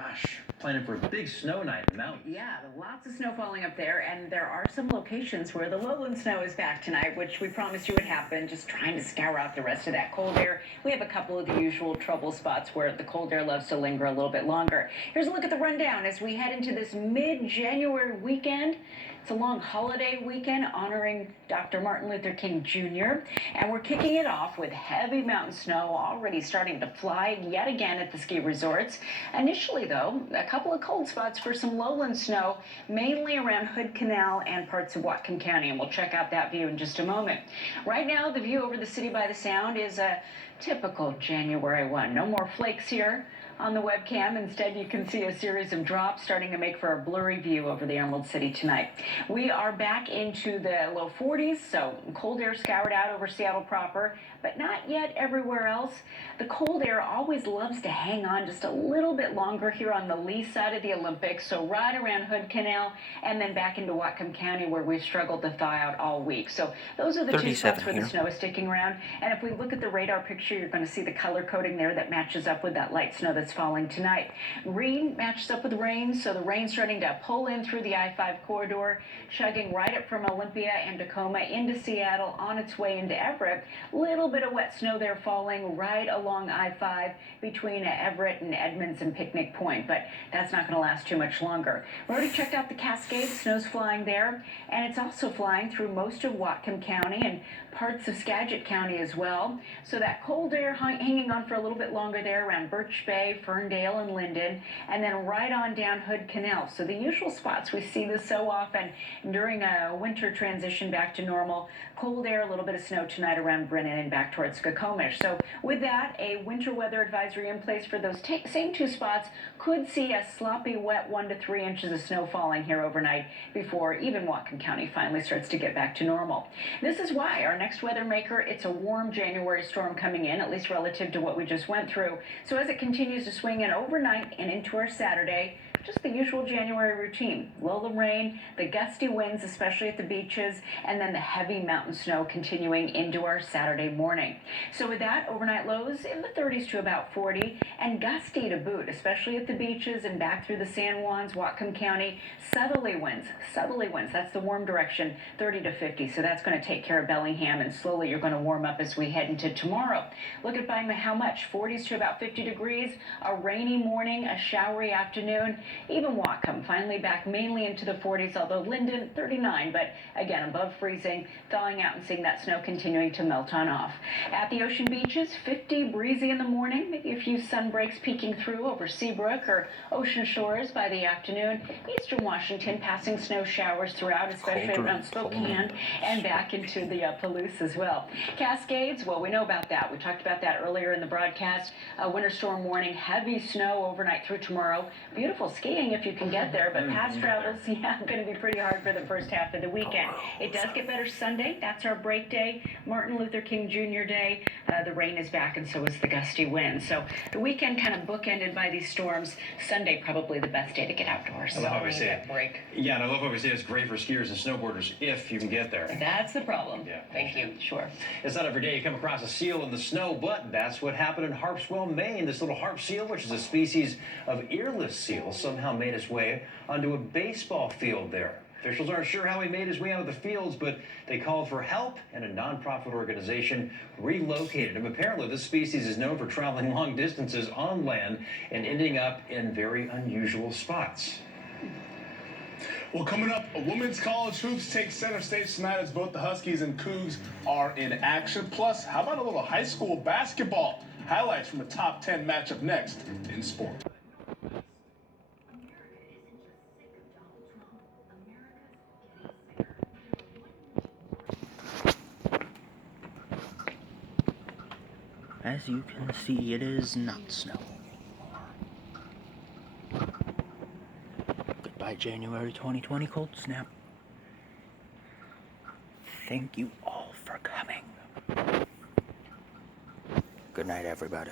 Gosh, planning for a big snow night in the mountains. Yeah, lots of snow falling up there, and there are some locations where the lowland snow is back tonight, which we promised you would happen, just trying to scour out the rest of that cold air. We have a couple of the usual trouble spots where the cold air loves to linger a little bit longer. Here's a look at the rundown as we head into this mid-January weekend. It's a long holiday weekend honoring Dr. Martin Luther King Jr., and we're kicking it off with heavy mountain snow already starting to fly yet again at the ski resorts. Initially, though, a couple of cold spots for some lowland snow, mainly around Hood Canal and parts of Whatcom County, and we'll check out that view in just a moment. Right now, the view over the city by the Sound is a typical January one. No more flakes here on the webcam. Instead, you can see a series of drops starting to make for a blurry view over the Emerald City tonight. We are back into the low 40s, so cold air scoured out over Seattle proper, but not yet everywhere else. The cold air always loves to hang on just a little bit longer here on the lee side of the Olympics, so right around Hood Canal and then back into Whatcom County where we've struggled to thaw out all week. So those are the two spots where the snow is sticking around. And if we look at the radar picture, you're going to see the color coding there that matches up with that light snow that's falling tonight. Green matches up with rain, so the rain's starting to pull in through the I-5 corridor, chugging right up from Olympia and Tacoma into Seattle on its way into Everett. Little bit of wet snow there falling right along I-5 between Everett and Edmonds and Picnic Point, but that's not going to last too much longer. We already checked out the Cascades. Snow's flying there, and it's also flying through most of Whatcom County and parts of Skagit County as well. So that cold air hanging on for a little bit longer there around Birch Bay, Ferndale, and Linden, and then right on down Hood Canal. So the usual spots we see this so often during a winter transition back to normal. Cold air, a little bit of snow tonight around Brennan and back towards Skokomish. So with that, a winter weather advisory in place for those same two spots. Could see a sloppy, wet 1 to 3 inches of snow falling here overnight before even Whatcom County finally starts to get back to normal. This is why our next weather maker, it's a warm January storm coming in, at least relative to what we just went through. So as it continues to swing in overnight and into our Saturday, just the usual January routine. Low rain, the gusty winds, especially at the beaches, and then the heavy mountain snow continuing into our Saturday morning. So with that, overnight lows in the 30s to about 40, and gusty to boot, especially at the beaches and back through the San Juans, Whatcom County. Southerly winds, that's the warm direction, 30 to 50. So that's going to take care of Bellingham, and slowly you're going to warm up as we head into tomorrow. Look at by how much, 40s to about 50 degrees, a rainy morning, a showery afternoon. Even Whatcom finally back mainly into the 40s, although Linden 39, but again above freezing, thawing out and seeing that snow continuing to melt on off. At the ocean beaches, 50, breezy in the morning, maybe a few sun breaks peeking through over Seabrook or Ocean Shores by the afternoon. Eastern Washington passing snow showers throughout, especially around Spokane and back into the Palouse as well. Cascades, well, we know about that. We talked about that earlier in the broadcast. Winter storm warning, heavy snow overnight through tomorrow. Beautiful skiing if you can get there, but past travels, going to be pretty hard for the first half of the weekend. It does get better Sunday. That's our break day, Martin Luther King Jr. Day. The rain is back, and so is the gusty wind. So the weekend kind of bookended by these storms. Sunday probably the best day to get outdoors. I love how we say it. Break. Yeah, and I love how we say it's great for skiers and snowboarders if you can get there. That's the problem. Yeah. Thank you. Sure. It's not every day you come across a seal in the snow, but that's what happened in Harpswell, Maine. This little harp seal, which is a species of earless seal, somehow made its way onto a baseball field there. Officials aren't sure how he made his way out of the fields, but they called for help, and a nonprofit organization relocated him. Apparently, this species is known for traveling long distances on land and ending up in very unusual spots. Well, coming up, a women's college hoops takes center stage tonight as both the Huskies and Cougs are in action. Plus, how about a little high school basketball? Highlights from a top 10 matchup next in sport. As you can see, it is not snow anymore. Goodbye, January 2020 cold snap. Thank you all for coming. Good night, everybody.